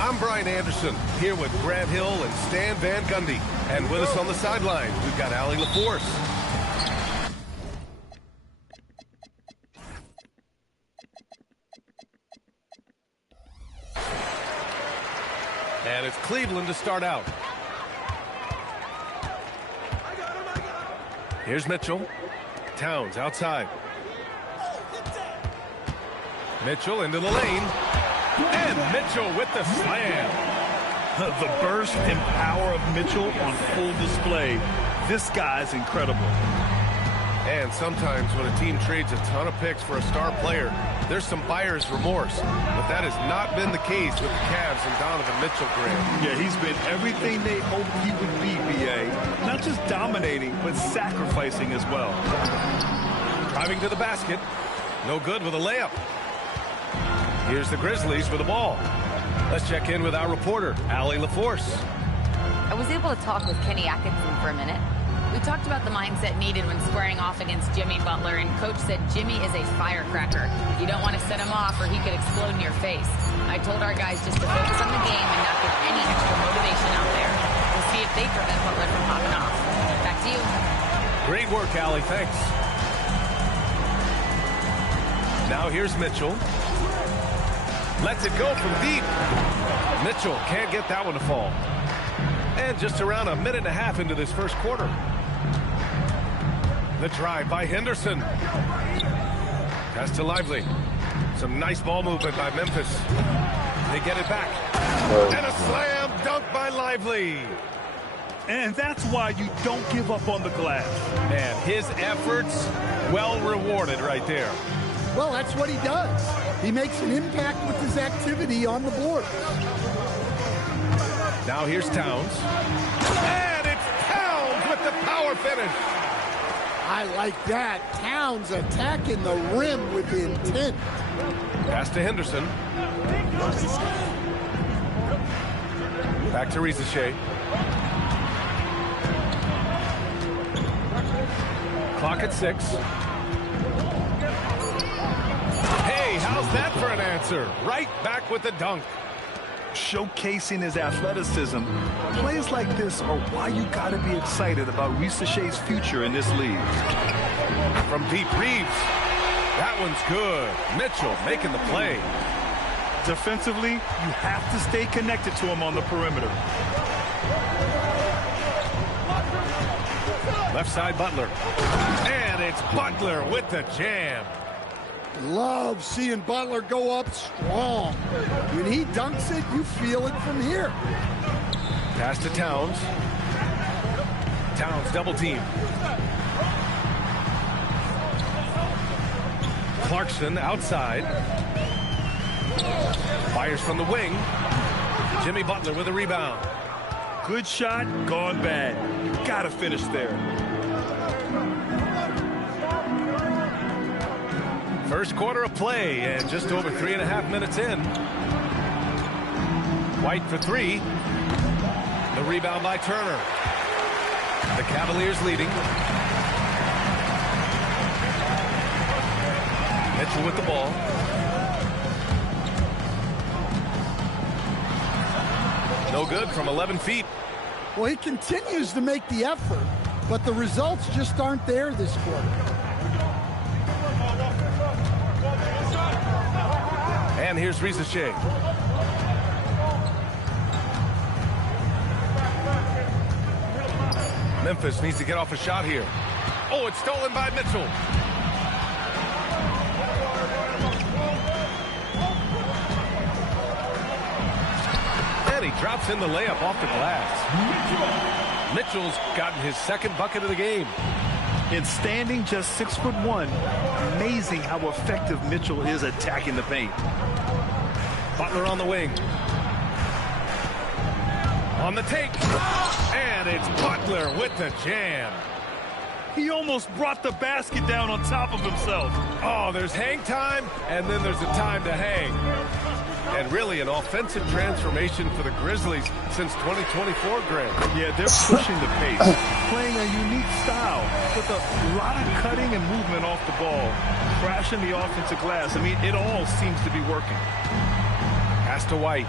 I'm Brian Anderson, here with Grant Hill and Stan Van Gundy. And with us on the sideline, we've got Allie LaForce. And it's Cleveland to start out. Here's Mitchell. Towns outside. Mitchell into the lane. And Mitchell with the slam. The burst and power of Mitchell on full display. This guy's incredible. And sometimes when a team trades a ton of picks for a star player, there's some buyer's remorse. But that has not been the case with the Cavs and Donovan Mitchell, Grant. Yeah, he's been everything they hoped he would be, B.A. Not just dominating, but sacrificing as well. Driving to the basket. No good with a layup. Here's the Grizzlies with the ball. Let's check in with our reporter, Allie LaForce. I was able to talk with Kenny Atkinson for a minute. We talked about the mindset needed when squaring off against Jimmy Butler, and Coach said Jimmy is a firecracker. You don't want to set him off or he could explode in your face. I told our guys just to focus on the game and not give any extra motivation out there. We'll see if they prevent Butler from popping off. Back to you. Great work, Allie. Thanks. Now here's Mitchell. Lets it go from deep. Mitchell can't get that one to fall. And just around a minute and a half into this first quarter. The drive by Henderson. Pass to Lively. Some nice ball movement by Memphis. They get it back. And a slam dunk by Lively. And that's why you don't give up on the glass. Man, his efforts well rewarded right there. Well, that's what he does. He makes an impact with his activity on the board. Now here's Towns. And it's Towns with the power finish. I like that. Towns attacking the rim with intent. Pass to Henderson. Back to Rizachet. Clock at 6. Hey, how's that for an answer? Right back with the dunk. Showcasing his athleticism. Plays like this are why you got to be excited about Rizachet's future in this league. From deep, Reeves. That one's good. Mitchell making the play. Defensively, you have to stay connected to him on the perimeter. Left side, Butler. And it's Butler with the jam. Love seeing Butler go up strong. When he dunks it, you feel it from here. Pass to Towns. Towns double team. Clarkson outside. Fires from the wing. Jimmy Butler with a rebound. Good shot, gone bad. You gotta finish there. First quarter of play, and just over 3.5 minutes in. White for three. The rebound by Turner. The Cavaliers leading. Mitchell with the ball. No good from 11 feet. Well, he continues to make the effort, but the results just aren't there this quarter. And here's Rizachet. Memphis needs to get off a shot here. Oh, it's stolen by Mitchell. And he drops in the layup off the glass. Mitchell's gotten his second bucket of the game. In standing just 6'1", amazing how effective Mitchell is attacking the paint. Butler on the wing. On the take. And it's Butler with the jam. He almost brought the basket down on top of himself. Oh, there's hang time, and then there's a time to hang. And really an offensive transformation for the Grizzlies since 2024, Grant. Yeah, they're pushing the pace, playing a unique style with a lot of cutting and movement off the ball, crashing the offensive glass. I mean, it all seems to be working. Pass to White.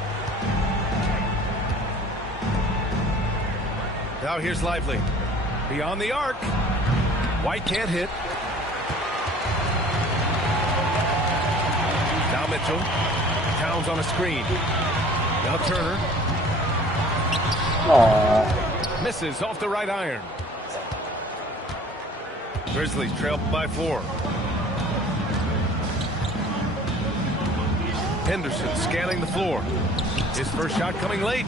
Now here's Lively. Beyond the arc. White can't hit. Now Mitchell. Towns on a screen. Now Turner. Aww. Misses off the right iron. Grizzlies trail by 4. Henderson scanning the floor. His first shot coming late.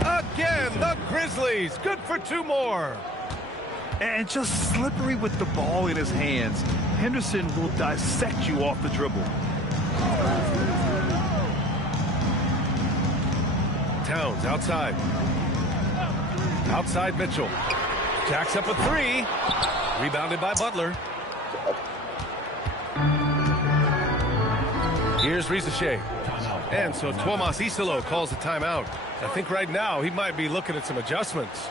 Again, the Grizzlies. Good for 2 more. And just slippery with the ball in his hands. Henderson will dissect you off the dribble. Towns outside. Outside Mitchell. Jacks up a 3. Rebounded by Butler. Here's Rizachet. And so Tuomas Isalo calls a timeout. I think right now he might be looking at some adjustments.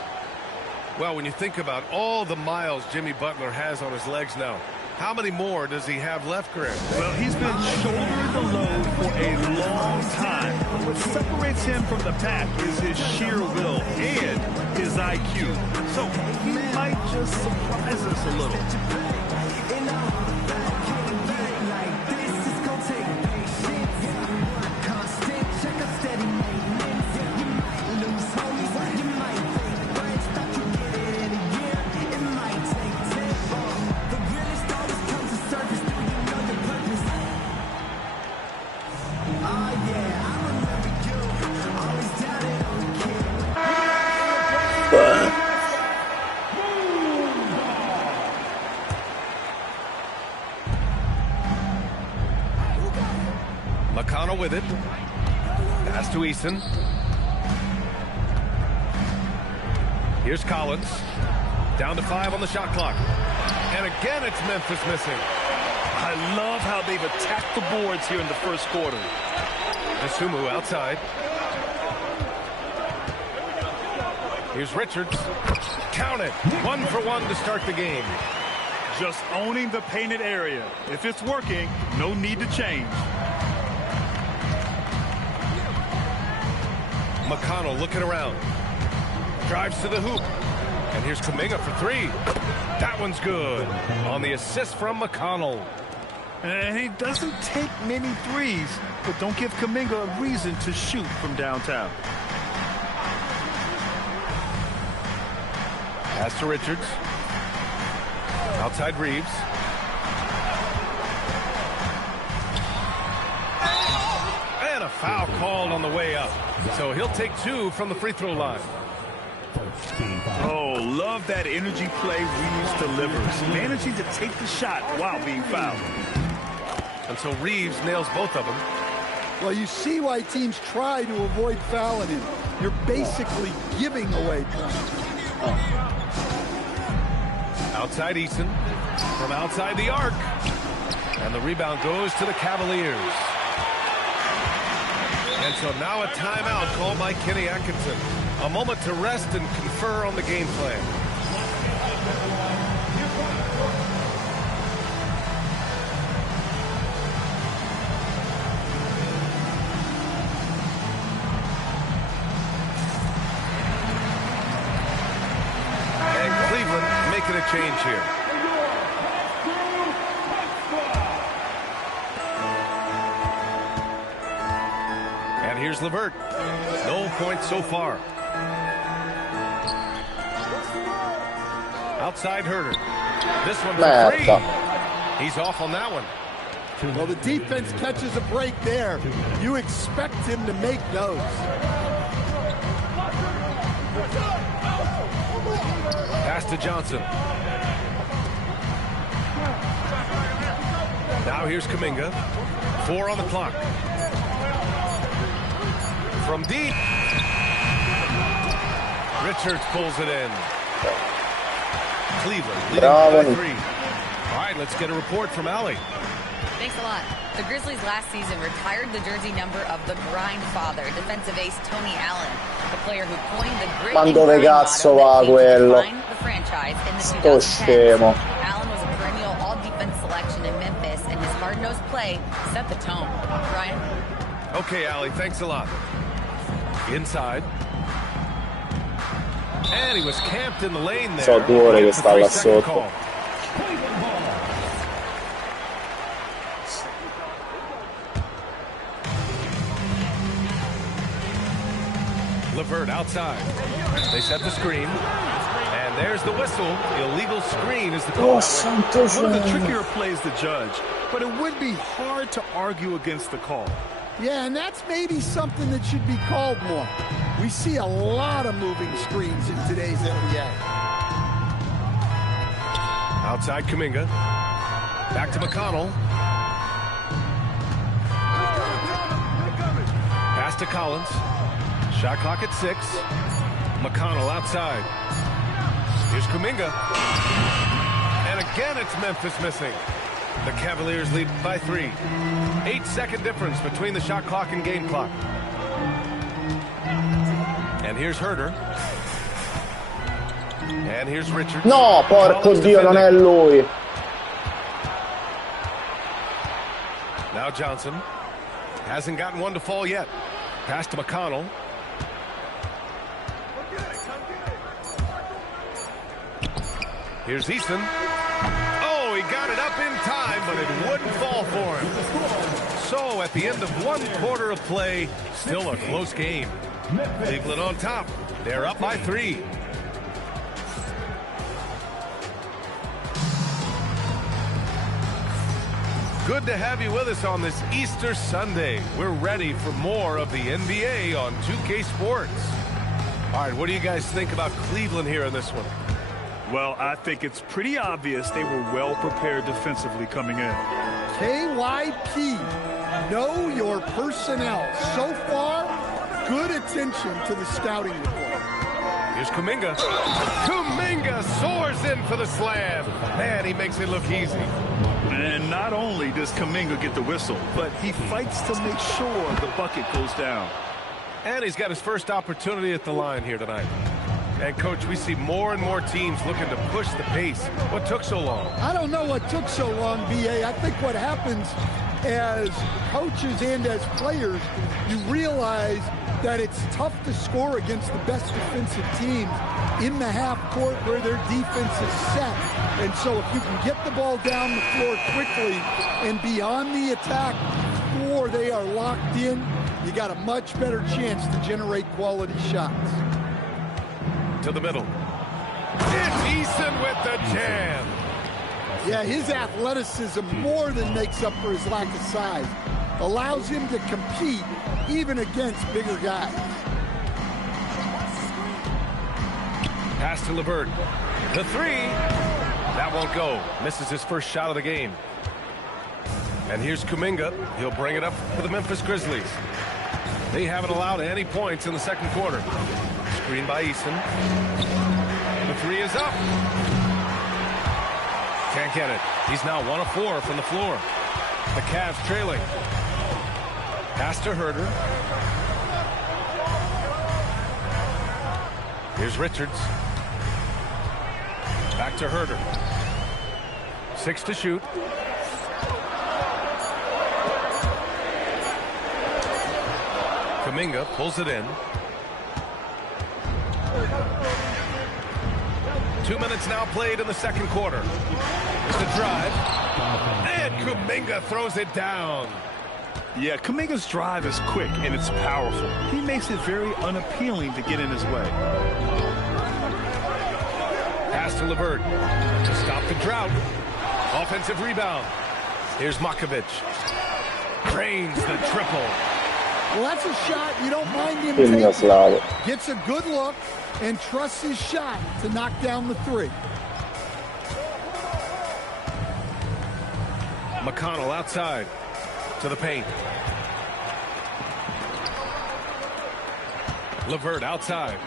Well, when you think about all the miles Jimmy Butler has on his legs now, how many more does he have left, Grant? Well, he's been shouldering the load for a long time. What separates him from the pack is his sheer will and his IQ. So he might just surprise us a little. McConnell with it. Pass to Eason. Here's Collins. Down to 5 on the shot clock. And again, it's Memphis missing. I love how they've attacked the boards here in the first quarter. Isumu outside. Here's Richards. Count it. 1 for 1 to start the game. Just owning the painted area. If it's working, no need to change. McConnell looking around. Drives to the hoop. And here's Kuminga for 3. That one's good. On the assist from McConnell. And he doesn't take many threes, but don't give Kuminga a reason to shoot from downtown. Pass to Richards. Outside Reeves. And a foul called on the way up. So he'll take 2 from the free throw line. Oh, love that energy play Reeves delivers. Managing to take the shot while being fouled. And so Reeves nails both of them. Well, you see why teams try to avoid fouling him. You're basically giving away points. Outside Eason, from outside the arc. And the rebound goes to the Cavaliers. And so now a timeout called by Kenny Atkinson. A moment to rest and confer on the game plan. And Cleveland making a change here. And here's LeVert. No points so far. Outside Herder. This one for free. He's off on that one. Well, the defense catches a break there. You expect him to make those. Pass to Johnson. Now here's Kuminga. 4 on the clock. From deep. Richards pulls it in. Cleveland leading by 3. All right, let's get a report from Allie. Thanks a lot. The Grizzlies last season retired the jersey number of the grind father, defensive ace Tony Allen, the player who coined the grit and grind motto that defined the franchise in the 2010s. Allen was a perennial all-defense selection in Memphis, and his hard-nosed play set the tone. Brian? Okay, Allie, thanks a lot. Inside. And he was camped in the lane there. So 2 ore che sta là sotto. LeVert outside. They set the screen. And there's the whistle. Illegal screen is the call. One of the trickier plays to judge, but it would be hard to argue against the call. Yeah, and that's maybe something that should be called more. We see a lot of moving screens in today's NBA. Outside Kuminga. Back to McConnell. Pass to Collins. Shot clock at 6. McConnell outside. Here's Kuminga. And again it's Memphis missing. The Cavaliers lead by 3. 8-second difference between the shot clock and game clock. And here's Herder. And here's Richards. No, porco Dio, non è lui. Now Johnson. Hasn't gotten one to fall yet. Pass to McConnell. Here's Eason. Oh, he got it up in time, but it wouldn't fall for him. So at the end of 1 quarter of play, still a close game. Cleveland on top. They're up by 3. Good to have you with us on this Easter Sunday. We're ready for more of the NBA on 2K Sports. All right, what do you guys think about Cleveland here in this one? Well, I think it's pretty obvious they were well prepared defensively coming in. KYP, know your personnel. So far, good attention to the scouting report. Here's Kuminga. Kuminga soars in for the slam. Man, he makes it look easy. And not only does Kuminga get the whistle, but he fights to make sure the bucket goes down. And he's got his first opportunity at the line here tonight. And, Coach, we see more and more teams looking to push the pace. What took so long? I don't know what took so long, B.A. I think what happens as coaches and as players, you realize that it's tough to score against the best defensive teams in the half court where their defense is set. And so if you can get the ball down the floor quickly and beyond the attack before they are locked in, you got a much better chance to generate quality shots. To the middle. It's Eason with the jam. Yeah, his athleticism more than makes up for his lack of size. Allows him to compete even against bigger guys. Pass to LeVert. The 3. That won't go. Misses his first shot of the game. And here's Kuminga. He'll bring it up for the Memphis Grizzlies. They haven't allowed any points in the second quarter. Screen by Eason. The three is up. Can't get it. He's now 1 of 4 from the floor. The Cavs trailing. Pass to Herter. Here's Richards. Back to Herter. 6 to shoot. Kuminga pulls it in. 2 minutes now played in the second quarter. There's the drive. And Kuminga throws it down. Yeah, Kuminga's drive is quick and it's powerful. He makes it very unappealing to get in his way. Pass to LeVert to stop the drought. Offensive rebound. Here's Makovic. Drains the triple. Well, that's a shot you don't mind him Quindi taking. Slavo. Gets a good look and trusts his shot to knock down the three. McConnell outside to the paint. LeVert outside.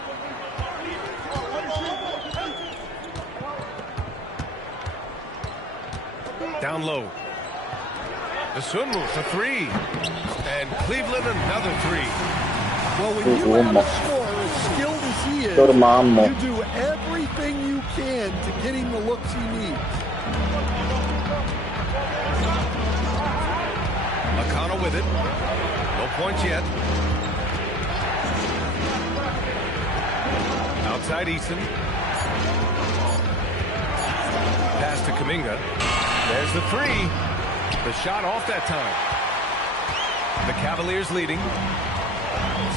Down low. The Sunmu for 3. And Cleveland another 3. Well, when you have a scorer as skilled as he is, Dormammo. you do everything you can to get him the looks he needs. McConnell with it. No points yet. Outside Eason. Pass to Kuminga. There's the 3. The shot off that time. The Cavaliers leading.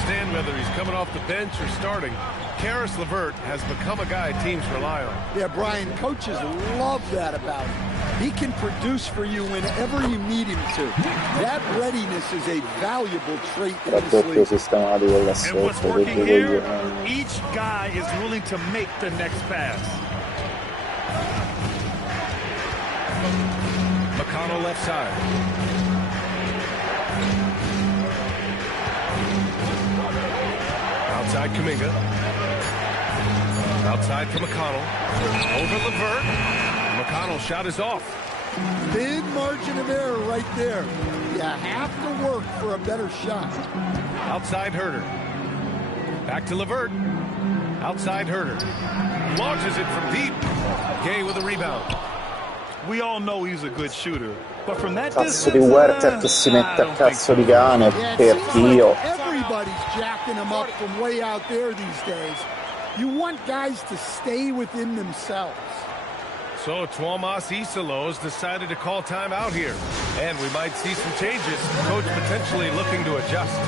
Stand whether he's coming off the bench or starting. Karis LeVert has become a guy teams rely on. Yeah, Brian, coaches love that about him. He can produce for you whenever you need him to. That readiness is a valuable trait in this Raddoppio league. sistematico And what's dell'assetto working dei here, due each guy is willing to make the next pass. McConnell left side. Outside Kuminga. Outside for McConnell. Over LeVert. McConnell's shot is off. Big margin of error right there. You have to work for a better shot. Outside Herter. Back to LeVert. Outside Herter. Launches it from deep. Gay with a rebound. We all know he's a good shooter, but from that Cazzo di distance, Werther che si mette a cazzo di cane, Yeah, it per seems Dio. like everybody's jacking him up from way out there these days. You want guys to stay within themselves. So Tuomas Isalos decided to call timeout here. And we might see some changes. Coach potentially looking to adjust.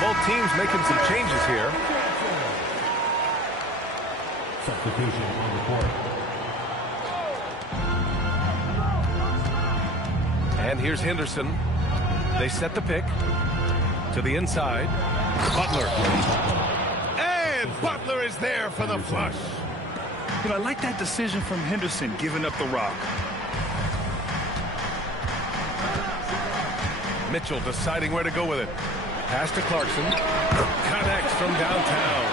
Both teams making some changes here. Substitution on the court. And here's Henderson. They set the pick to the inside. Butler. And Butler is there for the flush. But I like that decision from Henderson, giving up the rock. Mitchell deciding where to go with it. Pass to Clarkson. Connects from downtown.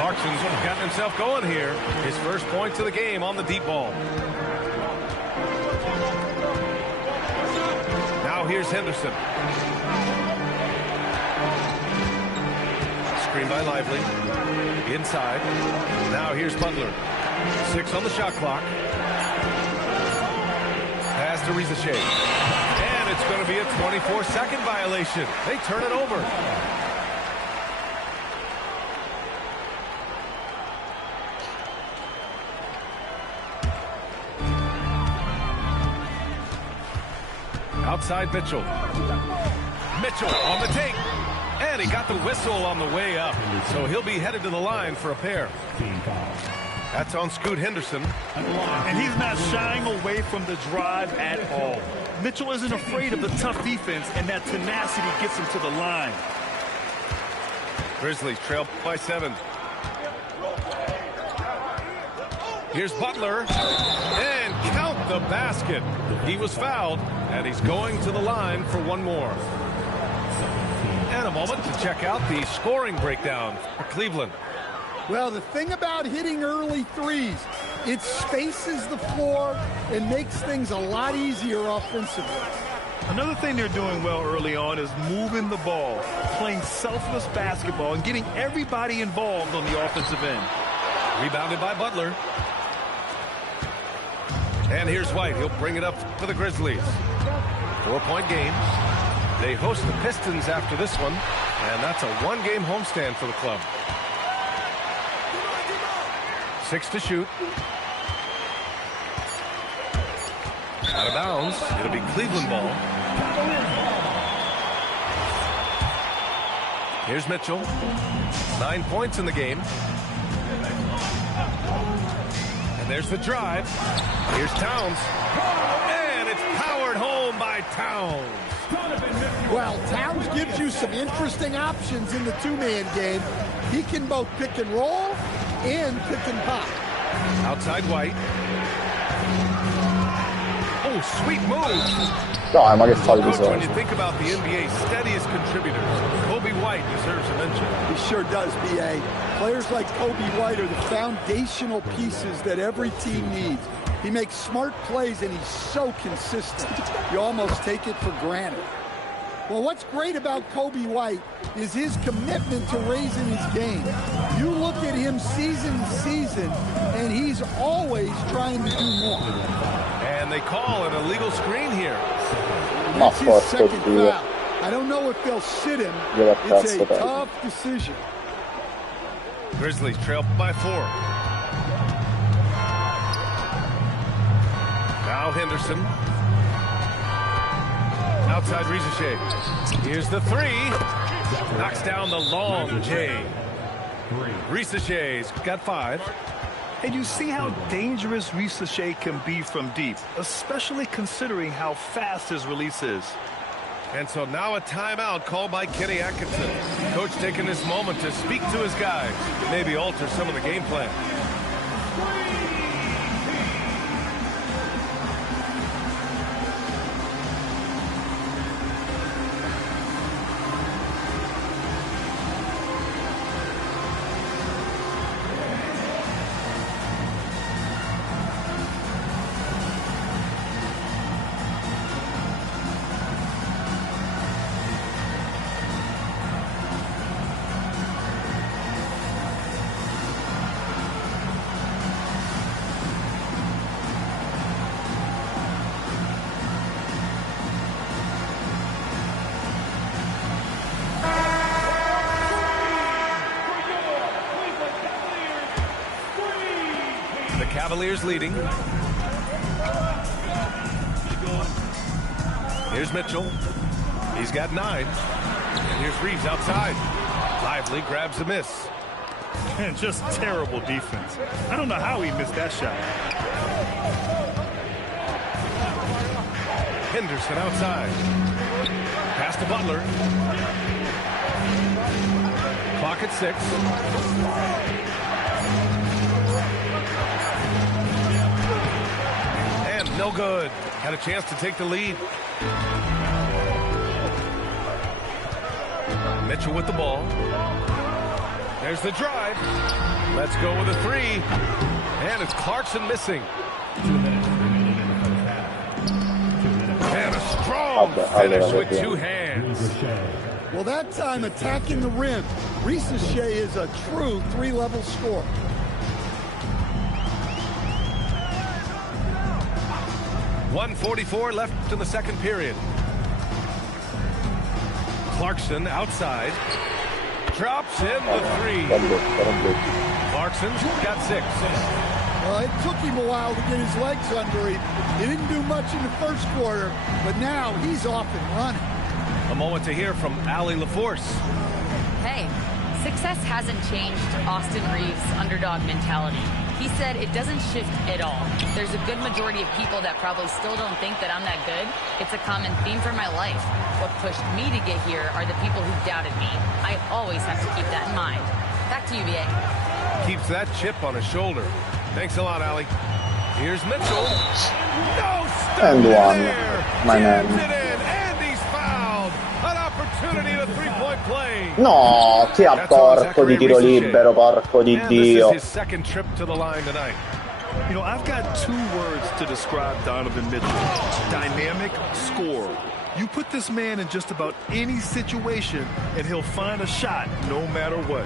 Clarkson's gotten himself going here. His first points of the game on the deep ball. Now here's Henderson. Screen by Lively. Inside. Now here's Butler. 6 on the shot clock. Pass to Rizachet. And it's going to be a 24-second violation. They turn it over. Outside Mitchell. Mitchell on the take. And he got the whistle on the way up. So he'll be headed to the line for a pair. That's on Scoot Henderson. And he's not shying away from the drive at all. Mitchell isn't afraid of the tough defense, and that tenacity gets him to the line. Grizzlies trail by 7. Here's Butler. And count the basket. He was fouled, and he's going to the line for one more. And a moment to check out the scoring breakdown for Cleveland. Well, the thing about hitting early threes, it spaces the floor and makes things a lot easier offensively. Another thing they're doing well early on is moving the ball, playing selfless basketball, and getting everybody involved on the offensive end. Rebounded by Butler. And here's White. He'll bring it up for the Grizzlies. 4-point game. They host the Pistons after this one, and that's a one-game homestand for the club. 6 to shoot. Out of bounds. It'll be Cleveland ball. Here's Mitchell. 9 points in the game. And there's the drive. Here's Towns. And it's powered home by Towns. Well, Towns gives you some interesting options in the two-man game. He can both pick and roll and pick and pop. Outside White. Oh, sweet move. Dai, ma che fallo di Coach, when you solito. think about the NBA's steadiest contributors, Kobe White deserves a mention. He sure does, B.A. Players like Kobe White are the foundational pieces that every team needs. He makes smart plays, and he's so consistent. You almost take it for granted. Well, what's great about Kobe White is his commitment to raising his game. You look at him season to season, and he's always trying to do more. And they call an illegal screen here. That's his forse second due. foul. I don't know if they'll sit him. Gliela It's a cazzo dai. tough decision. Grizzlies trail by 4. Now Henderson. Outside Rizachet. Here's the 3. Knocks down the long J. Rizachet's got 5. And you see how dangerous Rizachet can be from deep, especially considering how fast his release is. And so now a timeout called by Kenny Atkinson. Coach taking this moment to speak to his guys, maybe alter some of the game plan. Cavaliers leading. Here's Mitchell. He's got 9. And here's Reeves outside. Lively grabs a miss. And just terrible defense. I don't know how he missed that shot. Henderson outside. Pass to Butler. Clock at 6. No good. Had a chance to take the lead. Mitchell with the ball. There's the drive. Let's go with a three. And it's Clarkson missing. 2 minutes remaining in the first half. 2 minutes. And a strong finish with two hands. Well, that time attacking the rim. Ricochet is a true three-level scorer. .144 left in the second period. Clarkson outside. Drops in the three. Clarkson's got 6. Well, it took him a while to get his legs under him. He didn't do much in the first quarter, but now he's off and running. A moment to hear from Allie LaForce. Hey, success hasn't changed Austin Reeves' underdog mentality. He said it doesn't shift at all. There's a good majority of people that probably still don't think that I'm that good. It's a common theme for my life. What pushed me to get here are the people who doubted me. I always have to keep that in mind. Back to you, BA. Keeps that chip on his shoulder. Thanks a lot, Allie. Here's Mitchell. No stop And one. there. My man. Jams it in, and he's fouled. An opportunity to three-point play. No, che a porco di tiro libero, porco di Dio. This is his second trip to the line tonight. You know, I've got 2 words to describe Donovan Mitchell. Dynamic scorer. You put this man in just about any situation, and he'll find a shot no matter what.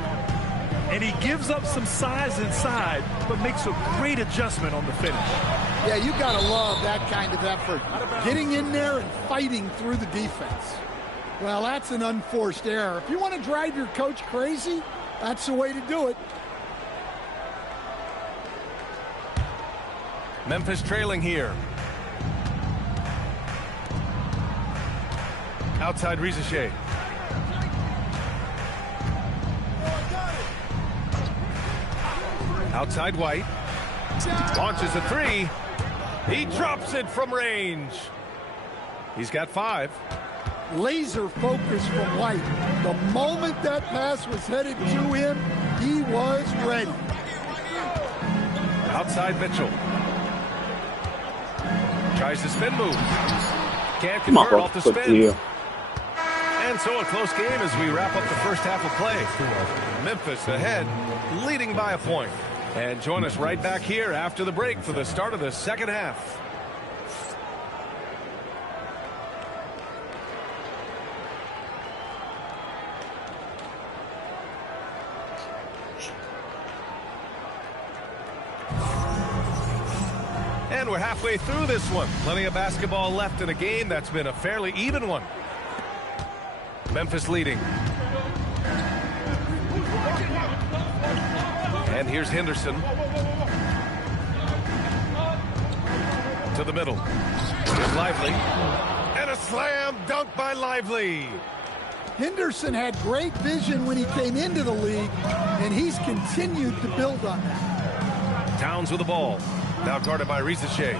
And he gives up some size inside, but makes a great adjustment on the finish. Yeah, you got to love that kind of effort. Getting in there and fighting through the defense. Well, that's an unforced error. If you want to drive your coach crazy, that's the way to do it. Memphis trailing here. Outside Ricochet. Outside White. Launches a three. He drops it from range. He's got 5. Laser focus from White. The moment that pass was headed to him, he was ready. Outside Mitchell. Tries to spin move. Can't convert off the spin. And so a close game as we wrap up the first half of play. Memphis ahead, leading by a point. And join us right back here after the break for the start of the second half. And we're halfway through this one. Plenty of basketball left in a game that's been a fairly even one. Memphis leading. And here's Henderson. To the middle. Here's Lively. And a slam dunk by Lively. Henderson had great vision when he came into the league, and he's continued to build on that. Towns with the ball. Now guarded by Ricochet.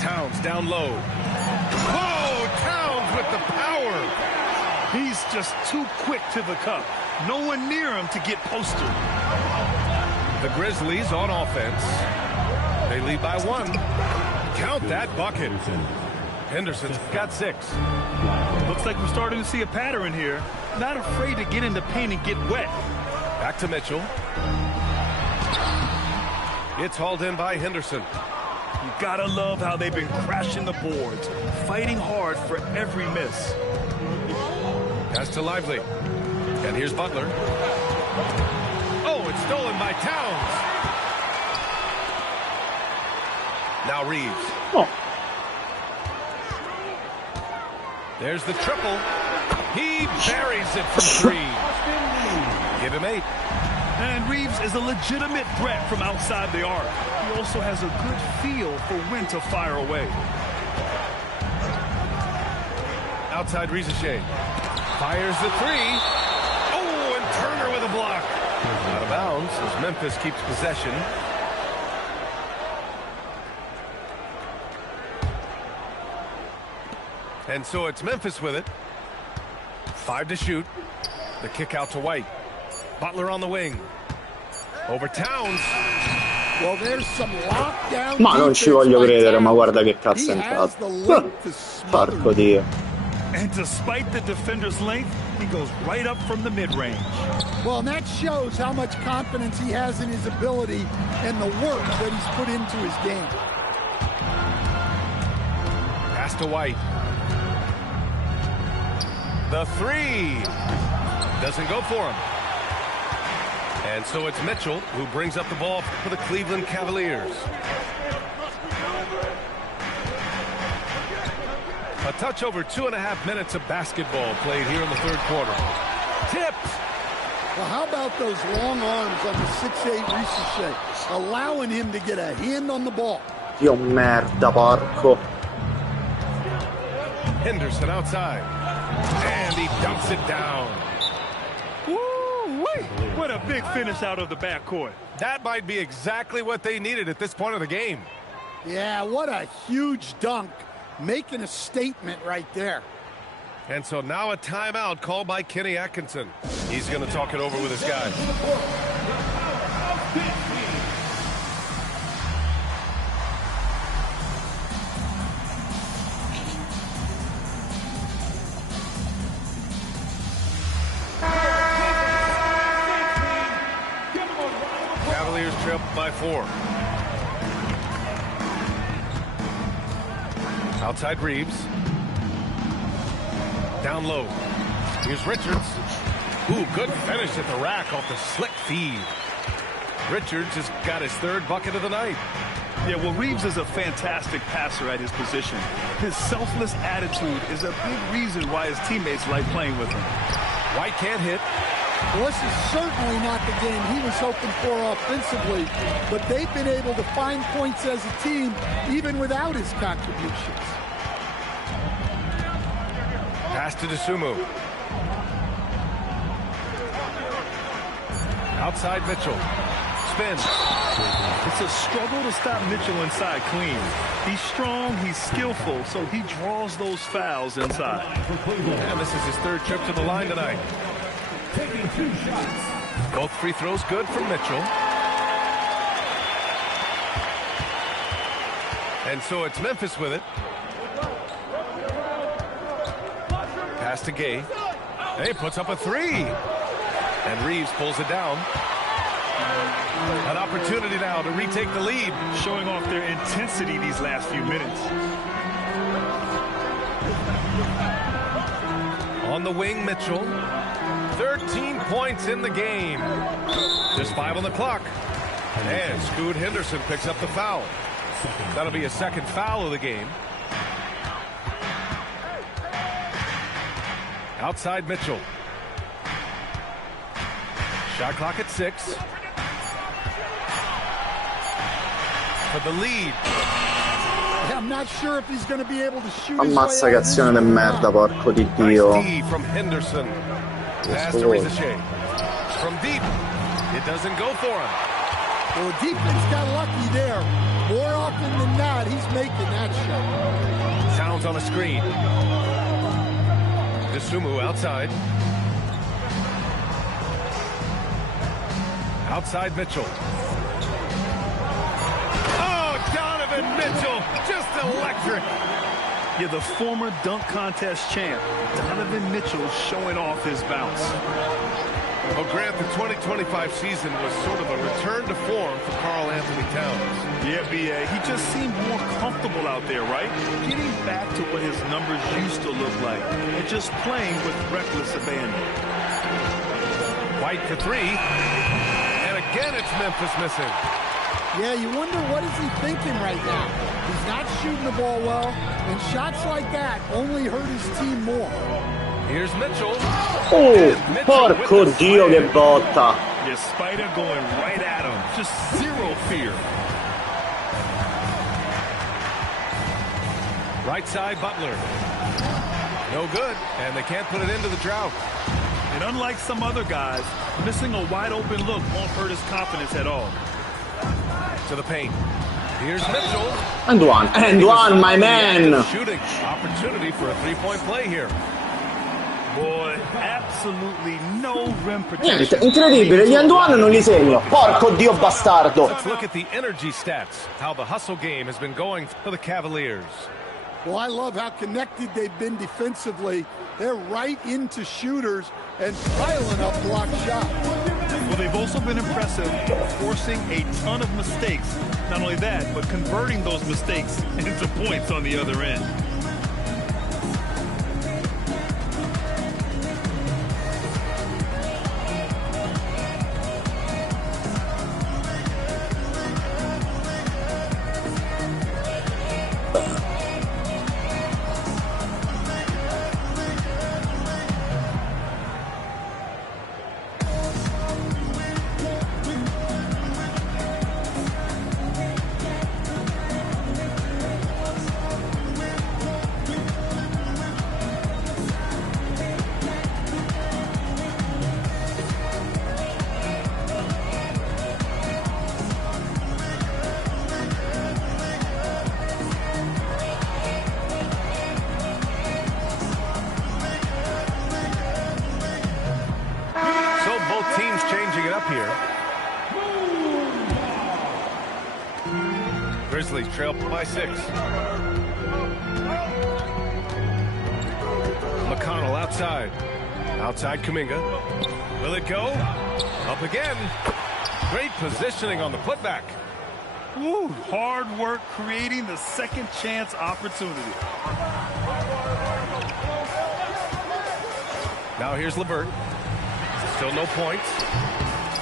Towns down low. Whoa! Towns with the power. He's just too quick to the cup. No one near him to get posted. The Grizzlies on offense. They lead by 1. Count that bucket. Henderson's got 6. Looks like we're starting to see a pattern here. Not afraid to get in the paint and get wet. Back to Mitchell. It's hauled in by Henderson. You gotta love how they've been crashing the boards, fighting hard for every miss. Pass to Lively. And here's Butler. Oh, it's stolen by Towns. Now Reeves. Oh. There's the triple. He buries it from 3. Give him 8. And Reeves is a legitimate threat from outside the arc. He also has a good feel for when to fire away. Outside Ricochet. Fires the 3. Oh, and Turner with a block. Out of bounds as Memphis keeps possession. And so it's Memphis with it. 5 to shoot. The kick out to White. Butler on the wing. Over Towns. Well, there's some lockdown. Ma non ci voglio credere, ma guarda che cazzo è entrato. Porco Dio. And despite the defender's length, he goes right up from the mid-range. Well, and that shows how much confidence he has in his ability and the work that he's put into his game. Pass to White. The three. Doesn't go for him. And so it's Mitchell who brings up the ball for the Cleveland Cavaliers. A touch over 2.5 minutes of basketball played here in the third quarter. Tipped. Well, how about those long arms on the 6'8" Ricochet, allowing him to get a hand on the ball? Dio merda, porco. Henderson outside. And he dumps it down. Woo-wee! What a big finish out of the backcourt. That might be exactly what they needed at this point of the game. Yeah, what a huge dunk. Making a statement right there. And so now a timeout called by Kenny Atkinson. He's going to talk it over with his guys. Cavaliers trail by 4. Outside Reeves. Down low. Here's Richards. Ooh, good finish at the rack off the slick feed. Richards has got his third bucket of the night. Yeah, well, Reeves is a fantastic passer at his position. His selfless attitude is a big reason why his teammates like playing with him. White can't hit. Well, this is certainly not the game he was hoping for offensively, but they've been able to find points as a team even without his contributions. Pass to Dosunmu. Outside Mitchell. Spins. It's a struggle to stop Mitchell inside clean. He's strong, he's skillful, so he draws those fouls inside. And this is his third trip to the line tonight. Taking 2 shots. Both free throws good from Mitchell. And so it's Memphis with it. Pass to Gay. And he puts up a 3. And Reeves pulls it down. An opportunity now to retake the lead. Showing off their intensity these last few minutes. On the wing, Mitchell. 13 points in the game. Just 5 on the clock. And Scoot Henderson picks up the foul. That'll be a second foul of the game. Outside Mitchell. Shot clock at 6. For the lead. I'm not sure if he's going to be able to shoot. Ammazza che azione di merda, porco di Dio. Nice from Henderson. Pass to Ricochet. From deep. It doesn't go for him. Well, the defense got lucky there. More often than not, he's making that shot. Sounds on a screen. Dosunmu outside. Outside Mitchell. Oh, Donovan Mitchell, just electric. Yeah, the former dunk contest champ, Donovan Mitchell, showing off his bounce. Well, Grant, the 2025 season was sort of a return to form for Karl Anthony Towns. Yeah, B.A., he just seemed more comfortable out there, right? Getting back to what his numbers used to look like and just playing with reckless abandon. White for 3. And again, it's Memphis missing. Yeah, you wonder what is he thinking right now. He's not shooting the ball well, and shots like that only hurt his team more. Here's Mitchell. Oh, porco Dio che botta. Yeah, Spider going right at him. Just zero fear. Right side, Butler. No good, and they can't put it into the drought. And unlike some other guys, missing a wide open look won't hurt his confidence at all. To the paint. Here's Mitchell. And one, my man. Shooting opportunity for a 3-point play here. Boy, absolutely no rim Niente, protection. incredibile, gli end one non li segno. Porco dio bastardo. Let's look at the energy stats, how the hustle game has been going for the Cavaliers. Well, I love how connected they've been defensively. They're right into shooters and piling up block shots. Well, they've also been impressive, forcing a ton of mistakes. Not only that, but converting those mistakes into points on the other end. Teams changing it up here. Grizzlies trail by 6. McConnell outside. Outside Kuminga. Will it go? Up again. Great positioning on the putback. Woo, hard work creating the second chance opportunity. Now here's LeVert. Still no points.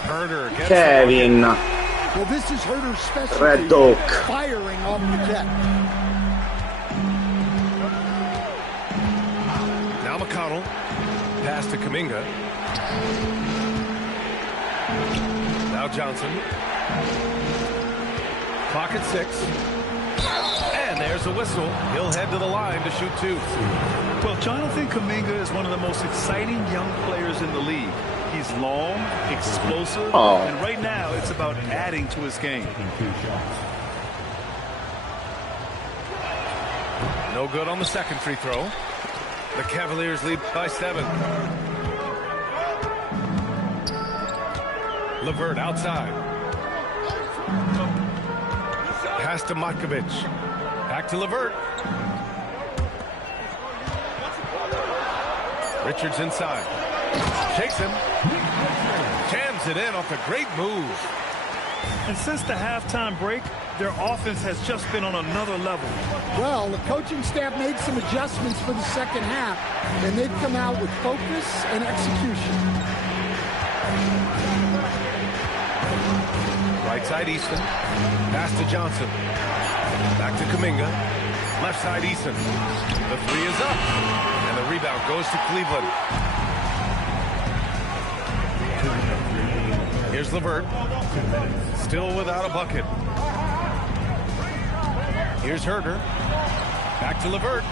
Herder gets Kevin. Well, this is Herder's specialty. Red Oak. Firing off the catch. Now McConnell. Pass to Kuminga. Now Johnson. Clock at 6. And there's a whistle. He'll head to the line to shoot 2. Well, Jonathan Kuminga is one of the most exciting young players in the league. He's long, explosive, and right now it's about adding to his game. No good on the second free throw. The Cavaliers lead by 7. LeVert outside. Pass to Matkovic. Back to LeVert. Richards inside. Shakes him. Jams it in off a great move. And since the halftime break, their offense has just been on another level. Well, the coaching staff made some adjustments for the second half, and they've come out with focus and execution. Right side Easton. Pass to Johnson. Back to Kuminga. Left side Easton. The 3 is up. And the rebound goes to Cleveland. Here's LeVert. Still without a bucket. Here's Herder. Back to LeVert.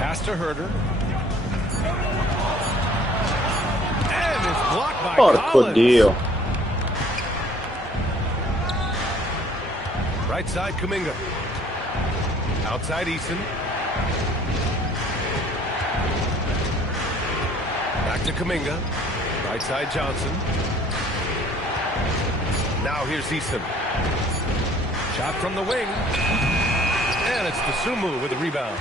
Pass to Herder. And it's blocked by Porco Collins. Dio. Right side Kuminga. Outside Easton. Back to Kuminga. Right side Johnson. Now here's Easton. Shot from the wing. And it's Dosunmu with the rebound.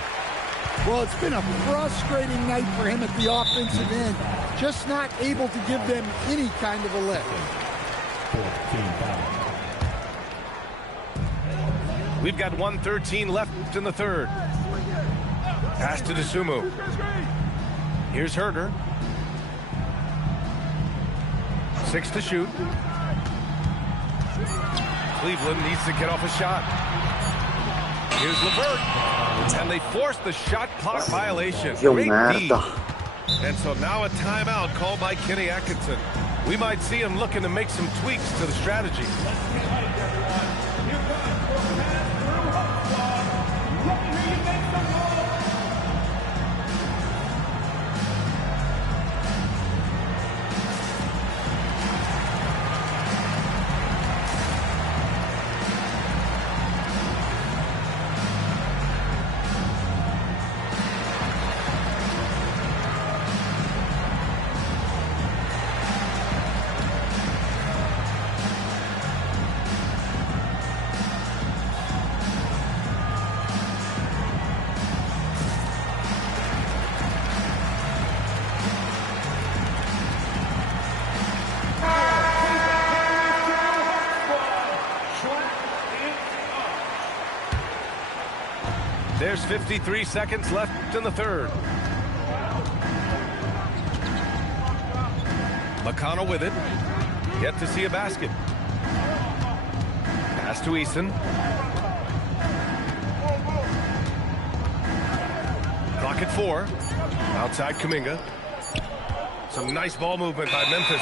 Well, it's been a frustrating night for him at the offensive end. Just not able to give them any kind of a lift. We've got 1:13 left in the third. Pass to Dosunmu. Here's Herder. 6 to shoot. Cleveland needs to get off a shot. Here's LeVert. And they force the shot clock violation. Great D. And so now a timeout called by Kenny Atkinson. We might see him looking to make some tweaks to the strategy. There's 53 seconds left in the third. McConnell with it. Yet to see a basket. Pass to Eason. Clock at 4. Outside Kuminga. Some nice ball movement by Memphis.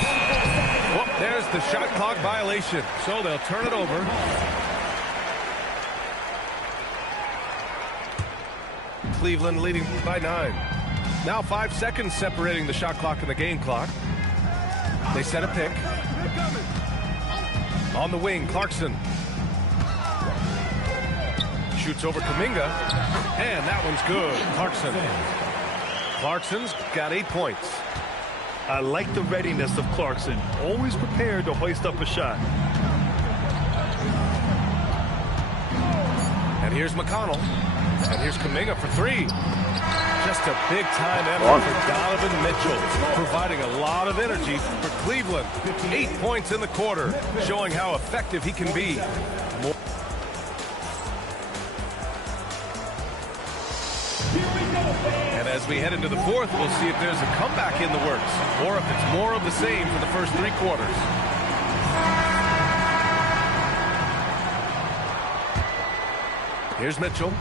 Whoop, there's the shot clock violation. So they'll turn it over. Cleveland leading by 9. Now 5 seconds separating the shot clock and the game clock. They set a pick. On the wing, Clarkson. Shoots over Kuminga. And that one's good. Clarkson's got 8 points. I like the readiness of Clarkson. Always prepared to hoist up a shot. And here's McConnell. And here's Kuminga for 3. Just a big-time effort for Donovan Mitchell, providing a lot of energy for Cleveland. 8 points in the quarter, showing how effective he can be. And as we head into the fourth, we'll see if there's a comeback in the works, or if it's more of the same for the first 3 quarters. Here's Mitchell.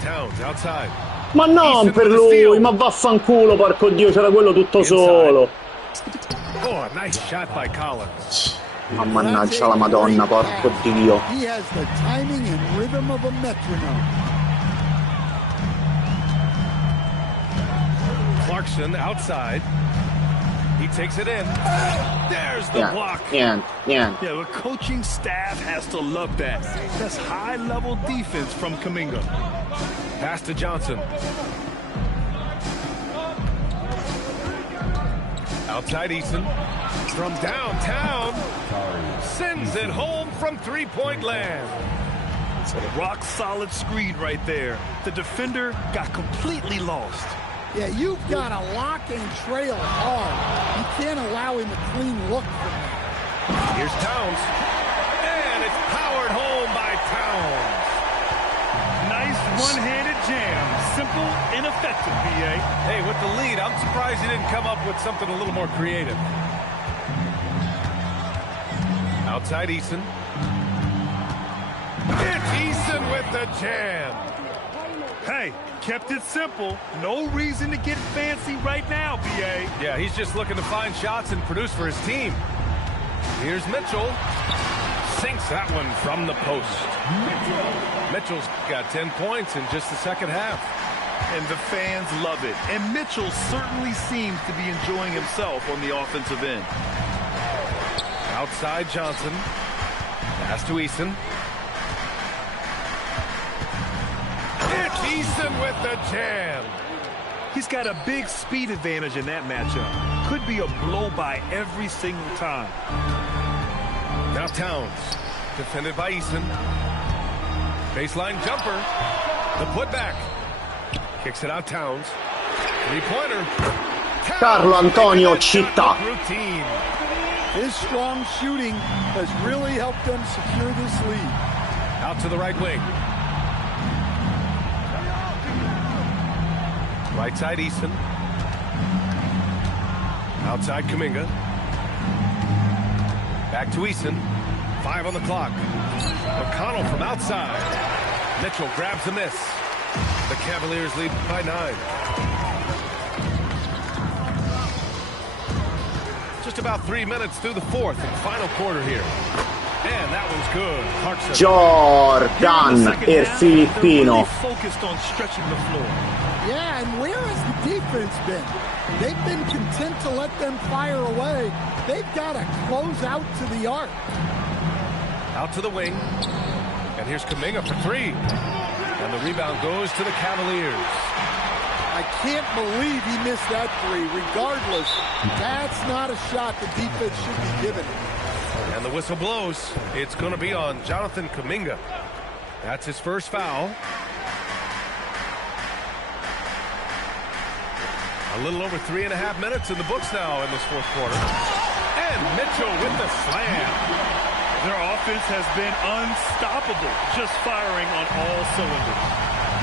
Towns outside. Ma non per lui, ma vaffanculo, porco Dio, c'era quello tutto solo. Oh, a nice shot by Collins. Ma mannaggia la Madonna, porco Dio. He has the timing and rhythm of a metronome. Clarkson outside. He takes it in. There's the block. Yeah, the coaching staff has to love that. That's high-level defense from Kuminga. Pass to Johnson. Outside Eason. From downtown. Sends it home from three-point land. It's a rock-solid screen right there. The defender got completely lost. Yeah, you've got to lock and trail hard. You can't allow him a clean look from that. Here's Towns. And it's powered home by Towns. Nice one-handed jam. Simple and effective, B.A. Hey, with the lead, I'm surprised he didn't come up with something a little more creative. Outside Eason. It's Eason with the jam. Hey, kept it simple. No reason to get fancy right now, B.A. Yeah, he's just looking to find shots and produce for his team. Here's Mitchell. Sinks that one from the post. Mitchell's got 10 points in just the second half. And the fans love it. And Mitchell certainly seems to be enjoying himself on the offensive end. Outside Johnson. Pass to Eason. It's Eason with the jam. He's got a big speed advantage in that matchup. Could be a blow by every single time. Now Towns. Defended by Eason. Baseline jumper. The putback. Kicks it out Towns. Three-pointer. Carlo Antonio Città. Routine. His strong shooting has really helped them secure this lead. Out to the right wing. Right side Eason. Outside Kuminga. Back to Eason. 5 on the clock. McConnell from outside. Mitchell grabs the miss. The Cavaliers lead by 9. Just about 3 minutes through the fourth and final quarter here. And that one's good. Clarkson. Jordan, il Filippino. Focused on stretching the floor. Yeah, and where has the defense been? They've been content to let them fire away. They've got to close out to the arc. Out to the wing. And here's Kuminga for 3. And the rebound goes to the Cavaliers. I can't believe he missed that 3. Regardless, that's not a shot the defense should be giving him. And the whistle blows. It's going to be on Jonathan Kuminga. That's his first foul. A little over 3.5 minutes in the books now in this fourth quarter. And Mitchell with the slam. Their offense has been unstoppable, just firing on all cylinders.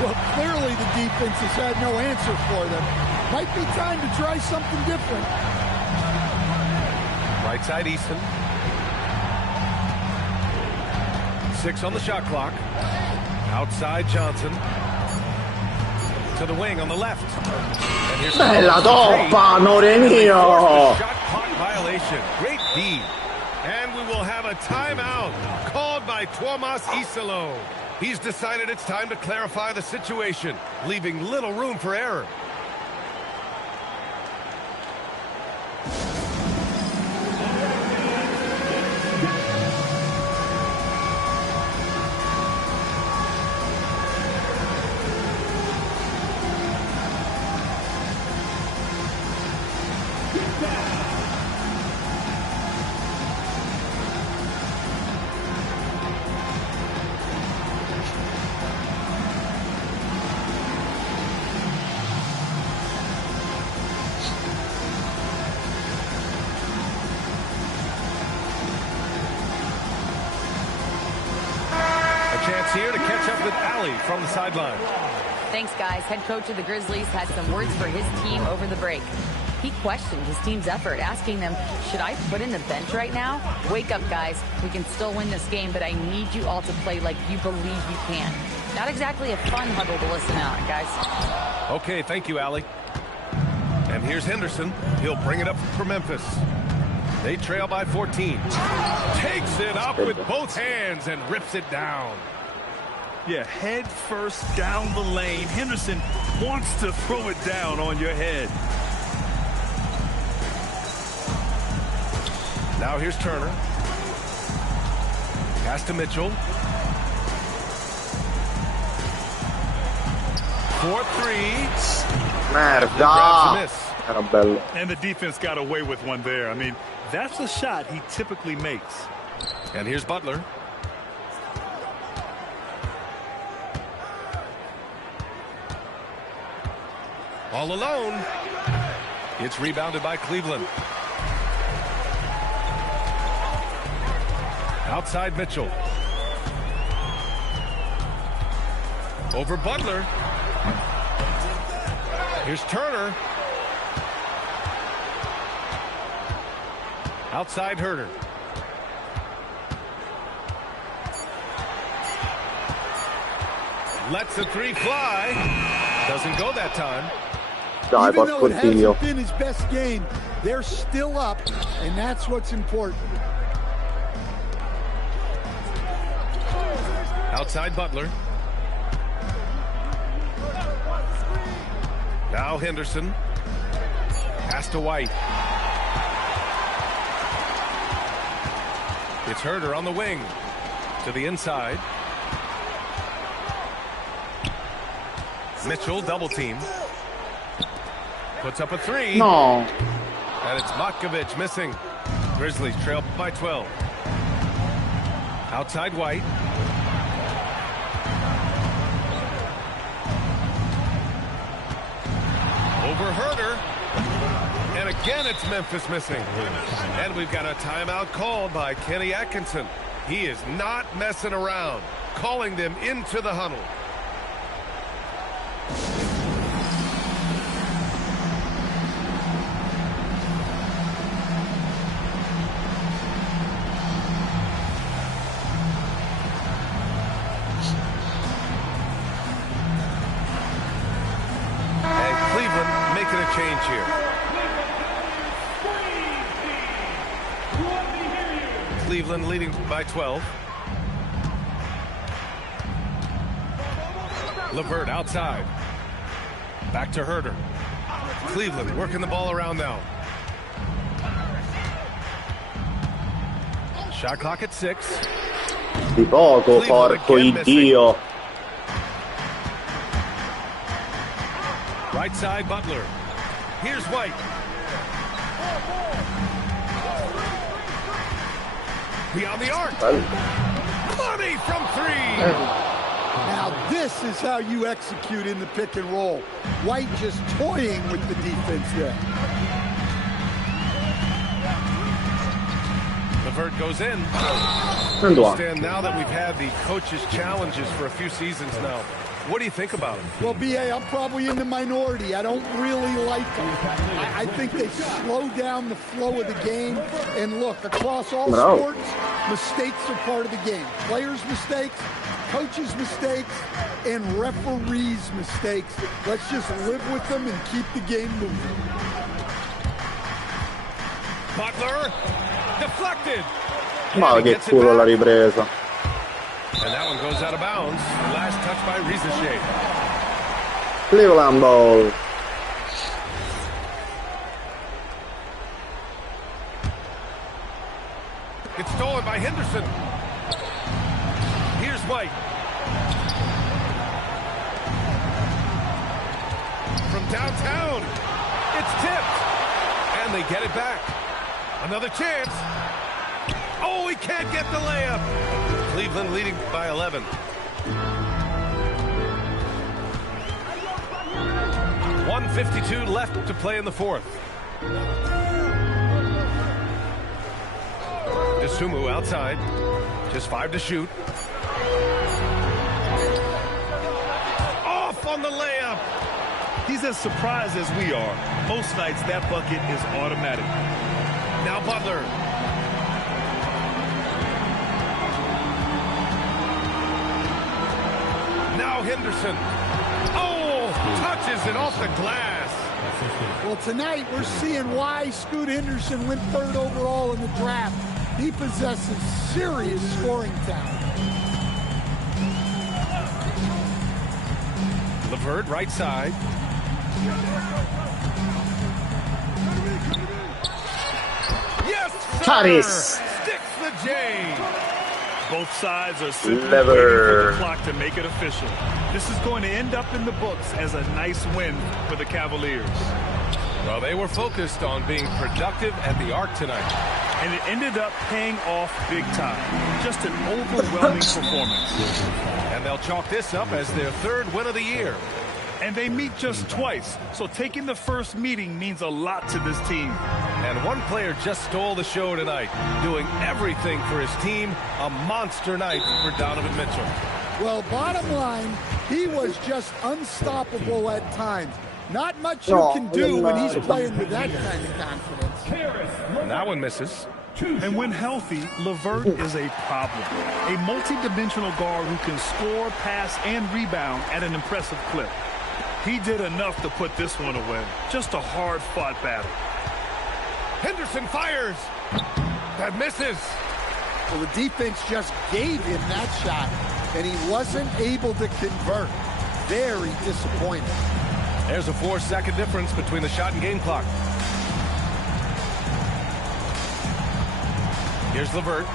Well, clearly the defense has had no answer for them. Might be time to try something different. Right side Easton. 6 on the shot clock. Outside Johnson. To the wing on the left. And here's Bella toppa, amore mio! Shot clock violation. Great D. And we will have a timeout called by Tuomas Isalo. He's decided it's time to clarify the situation, leaving little room for error. Chance here to catch up with Ali from the sideline. Thanks, guys. Head coach of the Grizzlies had some words for his team over the break. He questioned his team's effort, asking them, should I put in the bench right now? Wake up, guys. We can still win this game, but I need you all to play like you believe you can. Not exactly a fun huddle to listen out, guys. Okay, thank you, Ali. And here's Henderson. He'll bring it up for Memphis. They trail by 14. Takes it up with both hands and rips it down. Yeah, head first down the lane. Henderson wants to throw it down on your head. Now here's Turner. Pass to Mitchell. 4-3. Merda! Era bello. And the defense got away with one there. I mean, that's a shot he typically makes. And here's Butler. All alone. It's rebounded by Cleveland. Outside Mitchell. Over Butler. Here's Turner. Outside Herter. Lets the three fly. Doesn't go that time. Dai, Even though porco it hasn't Dio. been his best game, they're still up, and that's what's important. Outside Butler. Now Henderson. Pass to White. It's Herter on the wing. To the inside. Mitchell double team. Puts up a three. No. And it's Matkovic missing. Grizzlies trail by 12. Outside White. Over Herter. And again it's Memphis missing. And we've got a timeout called by Kenny Atkinson. He is not messing around. Calling them into the huddle. Making a change here. Cleveland leading by 12. LeVert outside. Back to Herter. Cleveland working the ball around now. Shot clock at 6. Di poco, porco Dio. Right side Butler. Here's White. Beyond the arc. Money from 3. Now this is how you execute in the pick and roll. White just toying with the defense there. LeVert goes in. And one. Understand now that we've had the coaches' challenges for a few seasons now. What do you think about it? Well, B.A., I'm probably in the minority. I don't really like them. I think they slow down the flow of the game. And look, across all sports, mistakes are part of the game. Players' mistakes, coaches' mistakes, and referees' mistakes. Let's just live with them and keep the game moving. Butler, deflected. Ma che culo la ripresa. And that one goes out of bounds. Last touch by Rizachet. Cleveland ball. It's stolen by Henderson. Here's White. From downtown. It's tipped. And they get it back. Another chance. Oh, he can't get the layup. Cleveland leading by 11. .152 left to play in the fourth. Sumu outside. Just 5 to shoot. Off on the layup. He's as surprised as we are. Most nights that bucket is automatic. Now Butler. Now Henderson. Oh, touches it off the glass. Well, tonight we're seeing why Scoot Henderson went 3rd overall in the draft. He possesses serious scoring talent. LeVert, right side. Yes, sir! Harris. Sticks the J. Both sides are simply Never. waiting for the clock to make it official. This is going to end up in the books as a nice win for the Cavaliers. Well, they were focused on being productive at the arc tonight. And it ended up paying off big time. Just an overwhelming performance. And they'll chalk this up as their 3rd win of the year. And they meet just twice, so taking the first meeting means a lot to this team. And one player just stole the show tonight, doing everything for his team. A monster night for Donovan Mitchell. Well, bottom line, he was just unstoppable at times. Not much you can do when he's playing with that kind of confidence. That one misses. And when healthy, LeVert is a problem. A multi-dimensional guard who can score, pass, and rebound at an impressive clip. He did enough to put this one away. Just a hard-fought battle. Henderson fires. That misses. Well, the defense just gave him that shot, and he wasn't able to convert. Very disappointing. There's a 4-second difference between the shot and game clock. Here's LeVert.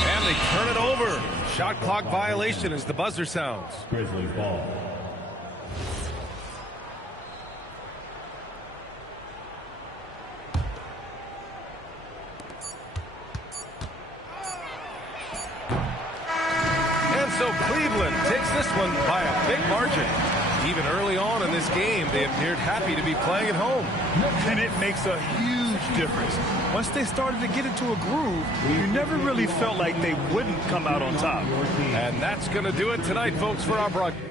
And they turn it over. Shot clock violation as the buzzer sounds. Grizzlies ball. And so Cleveland takes this one by a big margin. Even early on in this game, they appeared happy to be playing at home. And it makes a huge difference. Once they started to get into a groove, you never really felt like they wouldn't come out on top. And that's going to do it tonight, folks, for our broadcast.